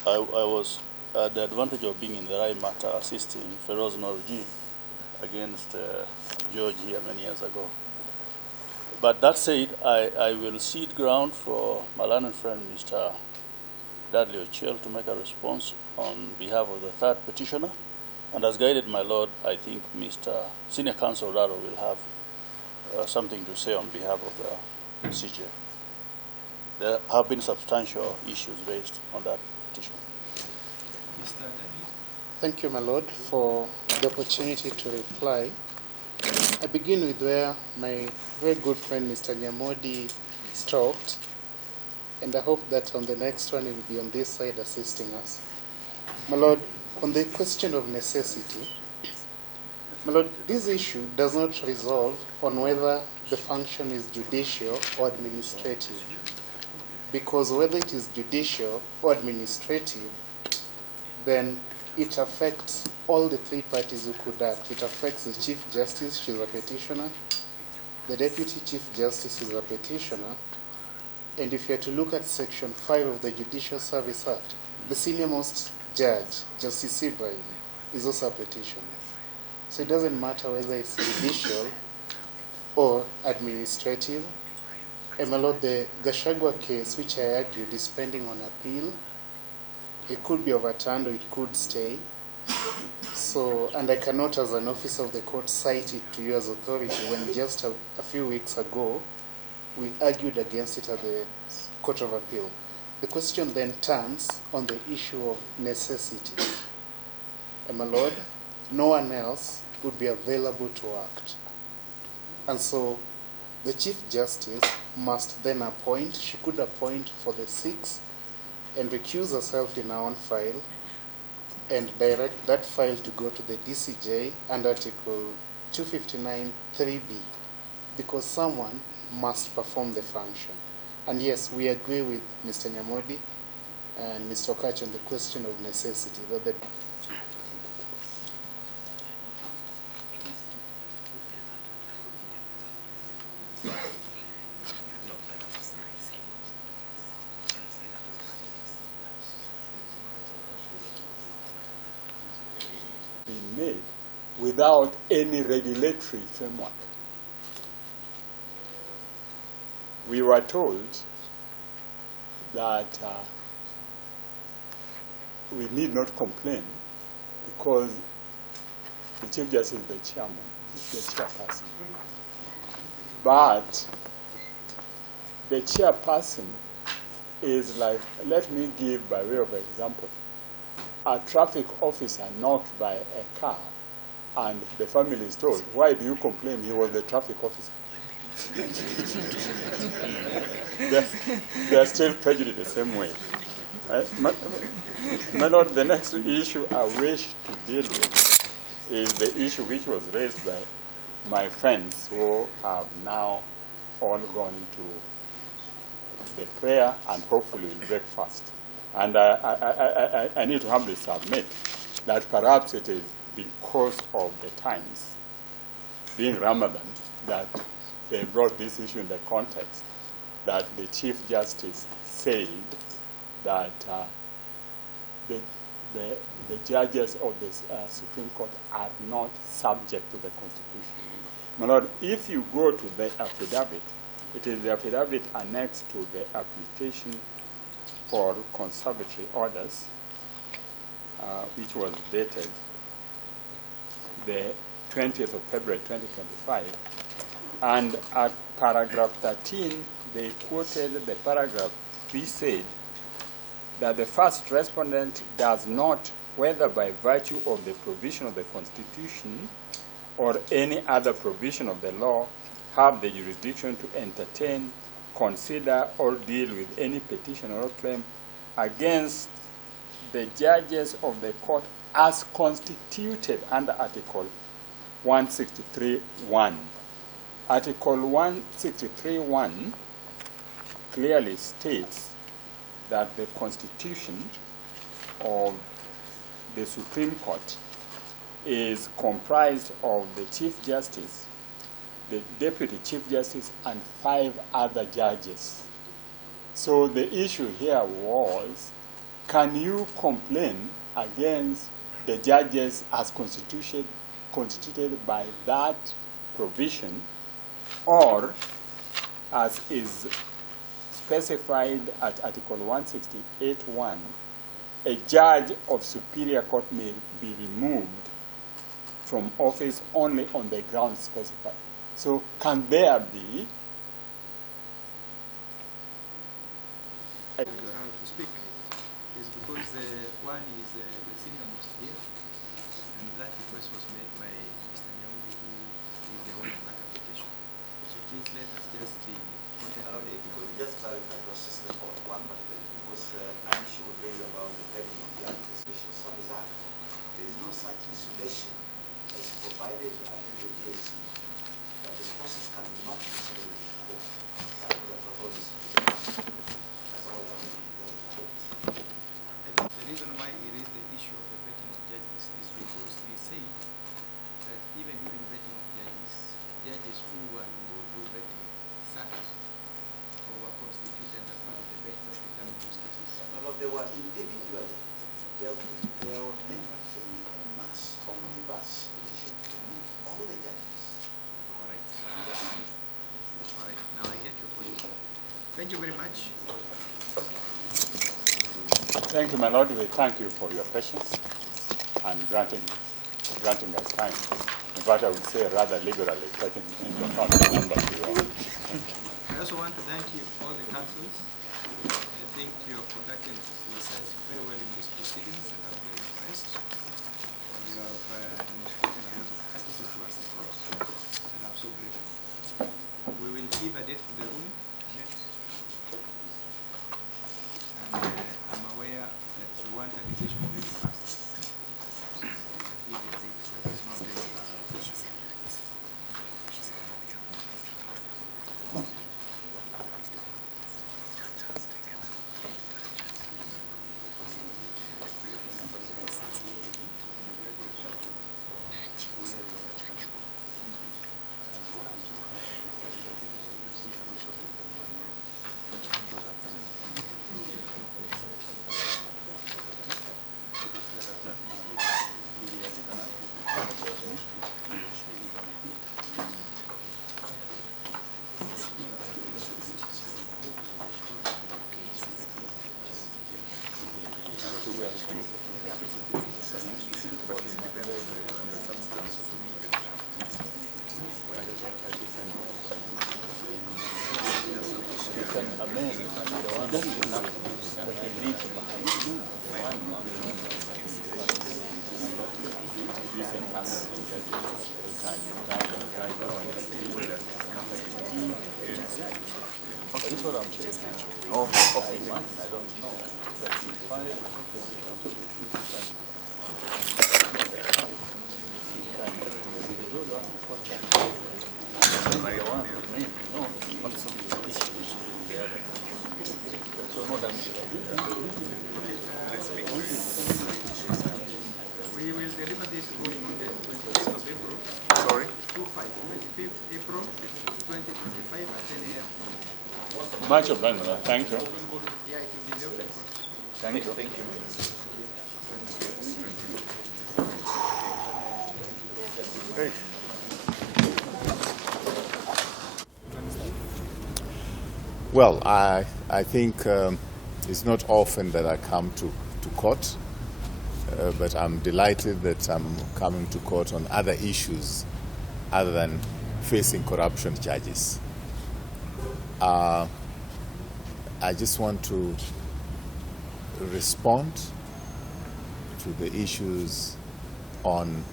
I was at the advantage of being in the Rai matter assisting Feroz Norji against George here many years ago. But that said, I will cede ground for my learned friend Mr. Dudley Ochiel to make a response on behalf of the third petitioner. And as guided my Lord, I think Mr. Senior Counsel Raro will have something to say on behalf of the CJ. There have been substantial issues raised on that petition. Mr. Dudley. Thank you, my Lord, for the opportunity to reply. I begin with where my very good friend Mr. Nyamodi stopped, and I hope that on the next one he will be on this side assisting us. My Lord, on the question of necessity, my Lord, this issue does not resolve on whether the function is judicial or administrative, because whether it is judicial or administrative, then it affects all the 3 parties who could act. It affects the Chief Justice, she's a petitioner, the Deputy Chief Justice is a petitioner, and if you are to look at Section 5 of the Judicial Service Act, the senior most judge, Justice Ibrahim, is also a petitioner. So it doesn't matter whether it's judicial or administrative. And my Lord, the Gachagua case, which I argued, is pending on appeal. It could be overturned or it could stay. So, and I cannot, as an officer of the court, cite it to you as authority when just a few weeks ago, we argued against it at the Court of Appeal. The question then turns on the issue of necessity. And my lord, no one else would be available to act. And so the Chief Justice must then appoint, she could appoint for the 6th and recuse herself in her own file and direct that file to go to the DCJ under Article 259 3B, because someone must perform the function. And yes, we agree with Mr. Nyamodi and Mr. Okach on the question of necessity. That the been made without any regulatory framework. We were told that we need not complain because the Chief Justice is the chairman, the chairperson. But the chairperson is like, let me give by way of example, a traffic officer knocked by a car and the family is told, why do you complain? He was the traffic officer. They are still prejudiced the same way. My Lord, the next issue I wish to deal with is the issue which was raised by my friends who have now all gone to the prayer and hopefully will break fast. And I need to humbly submit that perhaps it is because of the times, being Ramadan, that they brought this issue in the context that the Chief Justice said that the judges of the Supreme Court are not subject to the Constitution. My Lord, if you go to the affidavit, it is the affidavit annexed to the application for conservatory orders, which was dated the 20th of February 2025. And at paragraph 13, they quoted the paragraph which said that the first respondent does not, whether by virtue of the provision of the Constitution or any other provision of the law, have the jurisdiction to entertain, consider, or deal with any petition or claim against the judges of the court as constituted under Article 163.1. Article 163.1 clearly states that the Constitution of the Supreme Court is comprised of the Chief Justice, the Deputy Chief Justice, and 5 other judges. So the issue here was, can you complain against the judges as constituted by that provision, or as is specified at Article 168.1, a judge of superior court may be removed from office only on the grounds specified. So can there be to speak is because one is the senior most here, and that request was made by Mr. Nyamudi, who is the owner of that application. So please let us just be if you could just clarify your system for one particular, because an issue was raised about the vetting of the Administration Service Act. There is no such insulation as provided under the JSC that the process cannot be submitted to court. That was a total disagreement. That's all I mean. The reason why he raised the issue of the vetting of judges is because he said that even during vetting of judges who were involved with vetting sat or were constituted as part of the bench that determined those cases. No, they were individually dealt with. They were never taken en masse, omnibus petition to remove all the judges. All right. All right. Now I get your point. Thank you very much. Thank you, my Lord. We thank you for your patience and granting us time. In fact, I would say rather liberally, taking into account the numbers we want. also want to thank you, all the councils. I think you have conducted yourselves very well in these proceedings, and I'm very impressed. You have courtesy towards the court, and I'm so grateful. We will give a date for the ruling next. And I'm aware that you want a decision very fast. Give a date, but it's not very fast. We will deliver this ruling on the 25th of April. Sorry? 25th April 2025 at 10 a.m. Much obliged. Thank you. Yeah, it will be there. Thank you. Thank you. Hey. Well, I think it's not often that I come to court, but I'm delighted that I'm coming to court on other issues other than facing corruption charges. I just want to respond to the issues on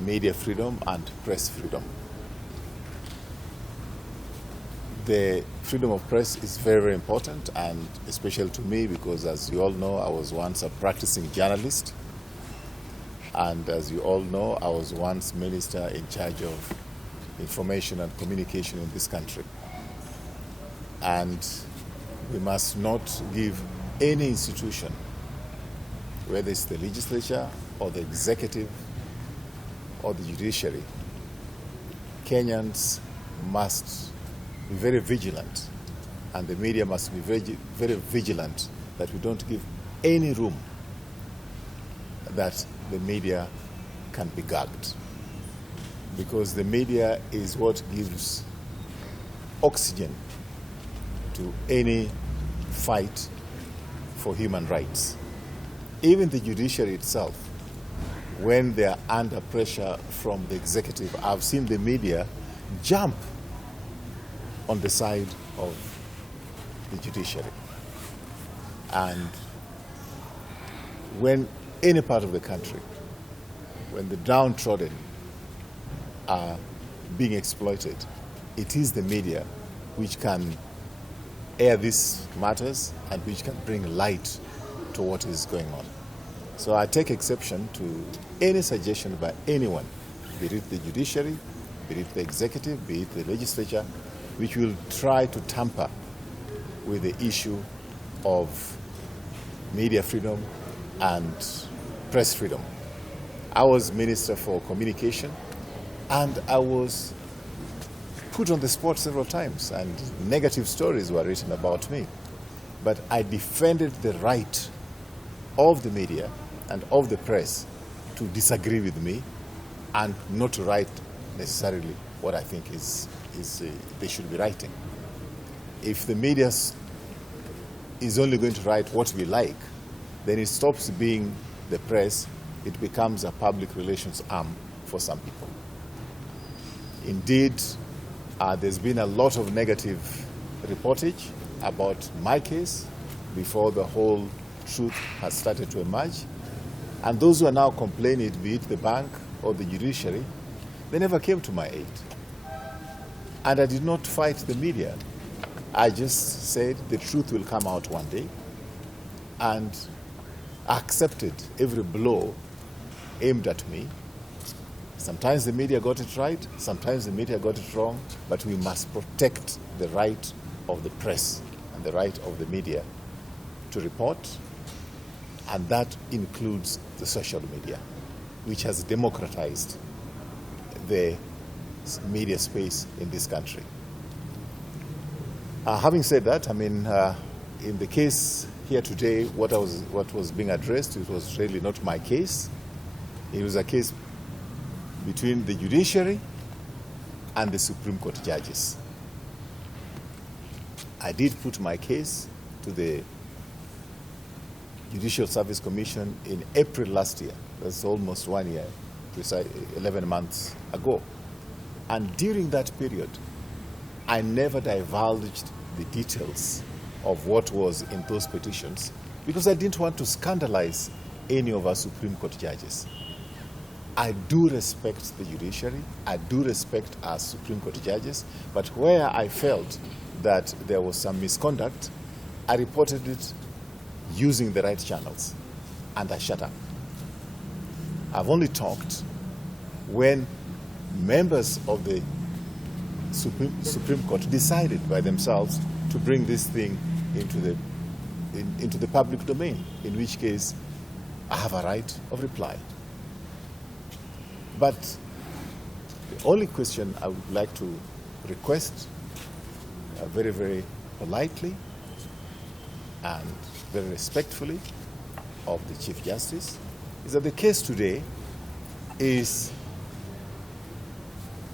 media freedom and press freedom. The freedom of press is very, very important, and especially to me because, as you all know, I was once a practicing journalist, and as you all know, I was once minister in charge of information and communication in this country. And we must not give any institution, whether it's the legislature or the executive or the judiciary, Kenyans must be very vigilant, and the media must be very, very vigilant that we don't give any room that the media can be gagged. Because the media is what gives oxygen to any fight for human rights. Even the judiciary itself, when they are under pressure from the executive, I've seen the media jump on the side of the judiciary. And when any part of the country, when the downtrodden are being exploited, it is the media which can air these matters and which can bring light to what is going on. So I take exception to any suggestion by anyone, be it the judiciary, be it the executive, be it the legislature, which will try to tamper with the issue of media freedom and press freedom. I was Minister for Communication, and I was put on the spot several times, and negative stories were written about me. But I defended the right of the media and of the press to disagree with me and not to write necessarily what I think they should be writing. If the media is only going to write what we like, then it stops being the press, it becomes a public relations arm for some people. Indeed, there's been a lot of negative reportage about my case before the whole truth has started to emerge. And those who are now complaining, be it the bank or the judiciary, they never came to my aid. And I did not fight the media. I just said the truth will come out one day, and I accepted every blow aimed at me. Sometimes the media got it right, sometimes the media got it wrong, but we must protect the right of the press and the right of the media to report, and that includes the social media, which has democratized the media space in this country. Having said that, I mean, in the case here today, what was being addressed, it was really not my case. It was a case between the judiciary and the Supreme Court judges. I did put my case to the Judicial Service Commission in April last year. That's almost 1 year, 11 months ago. And during that period, I never divulged the details of what was in those petitions because I didn't want to scandalize any of our Supreme Court judges. I do respect the judiciary, I do respect our Supreme Court judges, but where I felt that there was some misconduct, I reported it using the right channels, and I shut up. I've only talked when members of the Supreme Court decided by themselves to bring this thing into the public domain, in which case I have a right of reply. But the only question I would like to request very, very politely and very respectfully of the Chief Justice is that the case today is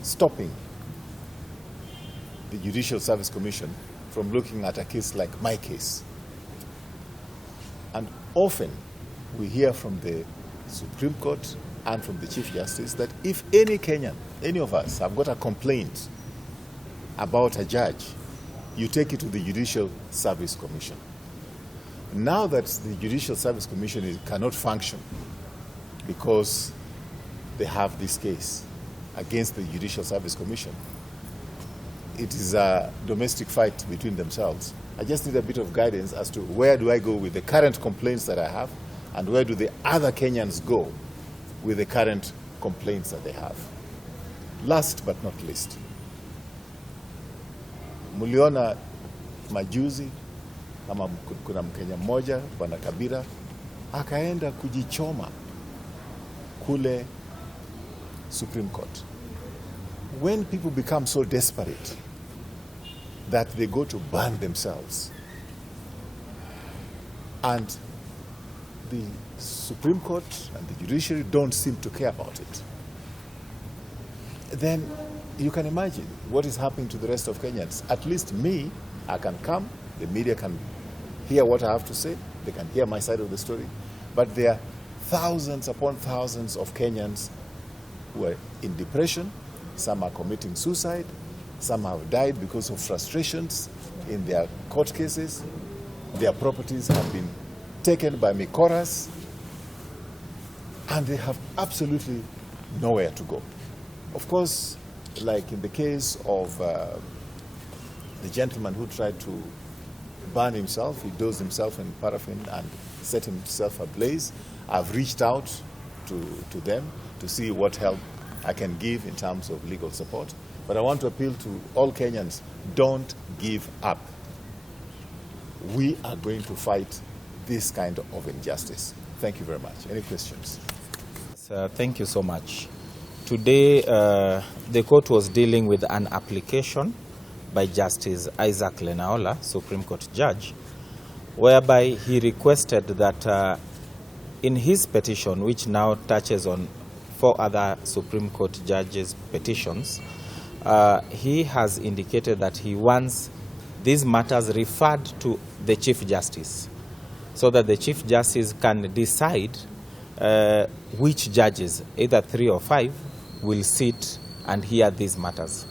stopping the Judicial Service Commission from looking at a case like my case. And often we hear from the Supreme Court and from the Chief Justice that if any Kenyan, any of us, have got a complaint about a judge, you take it to the Judicial Service Commission. Now that the Judicial Service Commission cannot function because they have this case against the Judicial Service Commission, it is a domestic fight between themselves. I just need a bit of guidance as to where do I go with the current complaints that I have, and where do the other Kenyans go with the current complaints that they have. Last but not least, muliona majuzi kama kuna Mkenya mmoja Bwana Kabira akaenda kujichoma kule Supreme Court. When people become so desperate that they go to burn themselves, and the Supreme Court and the judiciary don't seem to care about it, then you can imagine what is happening to the rest of Kenyans. At least me, I can come, the media can hear what I have to say, they can hear my side of the story, but there are thousands upon thousands of Kenyans who are in depression. Some are committing suicide, some have died because of frustrations in their court cases, their properties have been taken by Mikoras, and they have absolutely nowhere to go. Of course, like in the case of the gentleman who tried to burn himself, he dosed himself in paraffin and set himself ablaze. I've reached out to them to see what help I can give in terms of legal support. But I want to appeal to all Kenyans, don't give up. We are going to fight this kind of injustice. Thank you very much. Any questions? Thank you so much. Today, the court was dealing with an application by Justice Isaac Lenaola, Supreme Court judge, whereby he requested that in his petition, which now touches on 4 other Supreme Court judges' petitions, he has indicated that he wants these matters referred to the Chief Justice so that the Chief Justice can decide which judges, either 3 or 5, will sit and hear these matters.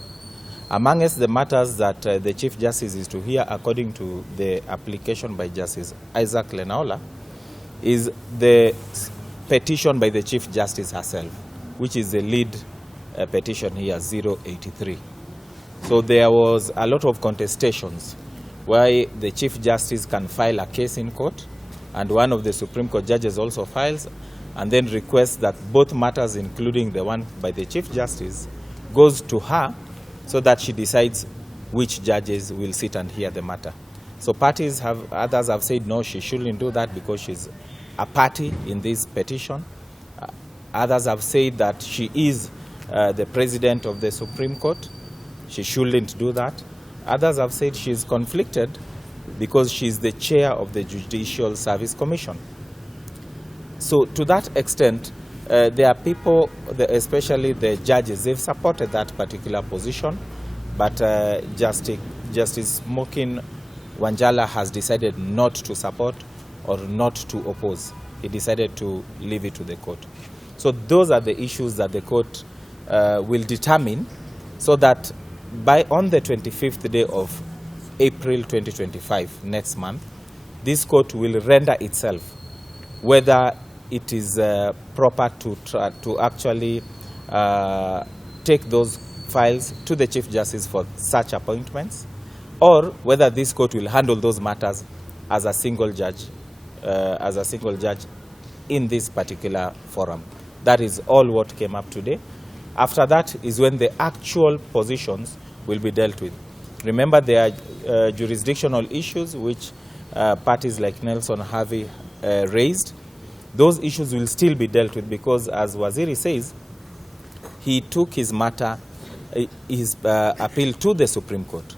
Amongst the matters that the Chief Justice is to hear, according to the application by Justice Isaac Lenaola, is the petition by the Chief Justice herself, which is the lead petition here, 083. So there was a lot of contestations why the Chief Justice can file a case in court, and one of the Supreme Court judges also files, and then requests that both matters, including the one by the Chief Justice, goes to her so that she decides which judges will sit and hear the matter. So others have said no, she shouldn't do that because she's a party in this petition. Others have said that she is the president of the Supreme Court. She shouldn't do that. Others have said she's conflicted because she's the chair of the Judicial Service Commission. So to that extent, there are people, especially the judges, they've supported that particular position, but Justice Smokin Wanjala has decided not to support or not to oppose. He decided to leave it to the court. So those are the issues that the court will determine, so that on the 25th day of April 2025, next month, this court will render itself whether it is proper to actually take those files to the Chief Justice for such appointments, or whether this court will handle those matters as a single judge in this particular forum. That is all what came up today. After that is when the actual positions will be dealt with. Remember, there are jurisdictional issues which parties like Nelson Harvey raised. Those issues will still be dealt with because, as Waziri says, he took his matter, his appeal to the Supreme Court.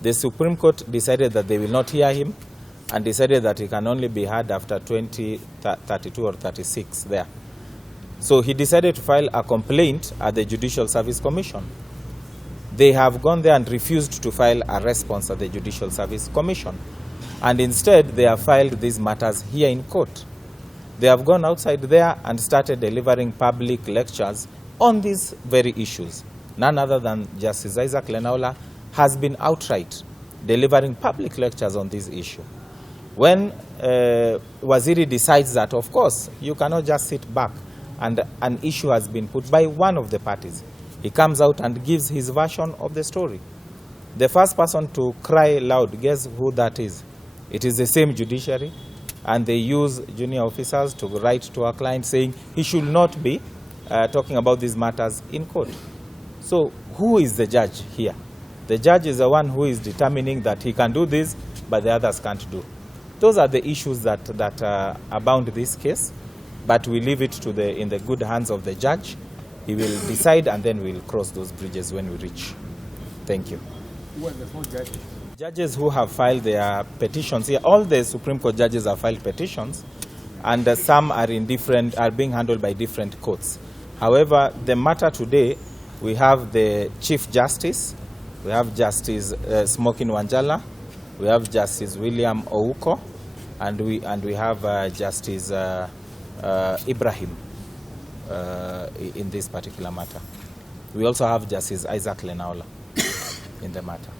The Supreme Court decided that they will not hear him and decided that he can only be heard after 2032 or 36 there. So he decided to file a complaint at the Judicial Service Commission. They have gone there and refused to file a response at the Judicial Service Commission. And instead, they have filed these matters here in court. They have gone outside there and started delivering public lectures on these very issues. None other than Justice Isaac Lenaola has been outright delivering public lectures on this issue. When Waziri decides that, of course, you cannot just sit back and an issue has been put by one of the parties, he comes out and gives his version of the story. The first person to cry loud, guess who that is? It is the same judiciary, and they use junior officers to write to our client saying he should not be talking about these matters in court. So who is the judge here? The judge is the one who is determining that he can do this, but the others can't do. Those are the issues that abound this case, but we leave it to in the good hands of the judge. He will decide, and then we'll cross those bridges when we reach. Thank you. Who are the 4 judges? Judges who have filed their petitions here, all the Supreme Court judges have filed petitions, and some are being handled by different courts. However, the matter today, we have the Chief Justice, we have Justice Smokin Wanjala, we have Justice William Ouko, and we have Justice Ibrahim in this particular matter. We also have Justice Isaac Lenaola in the matter.